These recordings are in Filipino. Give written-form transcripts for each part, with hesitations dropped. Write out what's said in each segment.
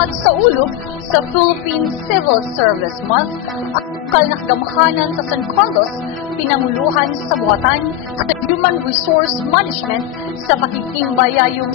pagsaulog sa Philippine Civil Service Month at lokal na kagamhanan sa San Carlos, pinanguluhan sa buhatan sa Human Resource Management sa pakikimbayayong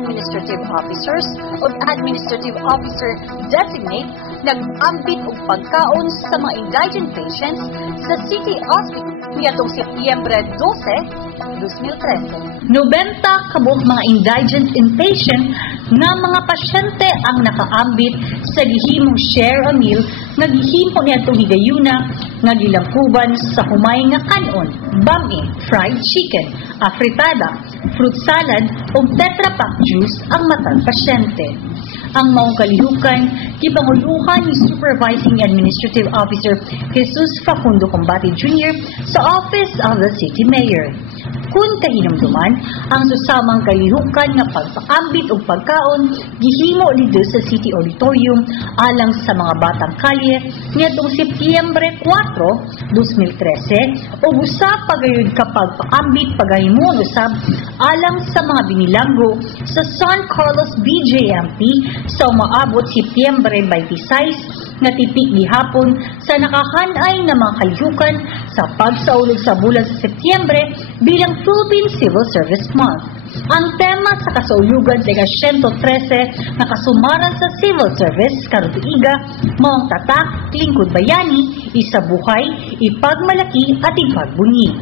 Administrative Officers o Administrative Officer Designate nag-ambit og pagkaon sa mga indigent patients sa City Hospital nitong Setyembre 12, 2013. 90 kabuok mga indigent inpatient nga mga pasyente ang nakaambit sa gihimong share a meal nga gihimo niadtong higayuna nga gilangkuban sa humay nga kanon, bami, fried chicken, afritada, fruit salad ug Tetra Pak juice ang matang pasyente. Ang maong kalihukan, gipanguluhan ni Supervising Administrative Officer Jesus Facundo Combate Jr. sa Office of the City Mayor. Kung kahinumduman, ang susamang kalihukan nga pagpaambit o pagkaon gihimo dito sa City Auditorium alang sa mga batang kalye nitong Setyembre 4, 2013 o usab pagayud kapag paambit pagahimon usab alang sa mga binilanggo sa San Carlos BJMP sa umaabot Setyembre 26 nga tipik gihapon sa nakahanay na mga kalihukan sa pagsaulog sa bulan sa Setyembre bilang Philippine Civil Service Month. Ang tema sa kasaulugan sa 113 na kasumaran sa civil service karong tuiga maong tatak, lingkod bayani, isabuhay, ipagmalaki at ipagbunyi.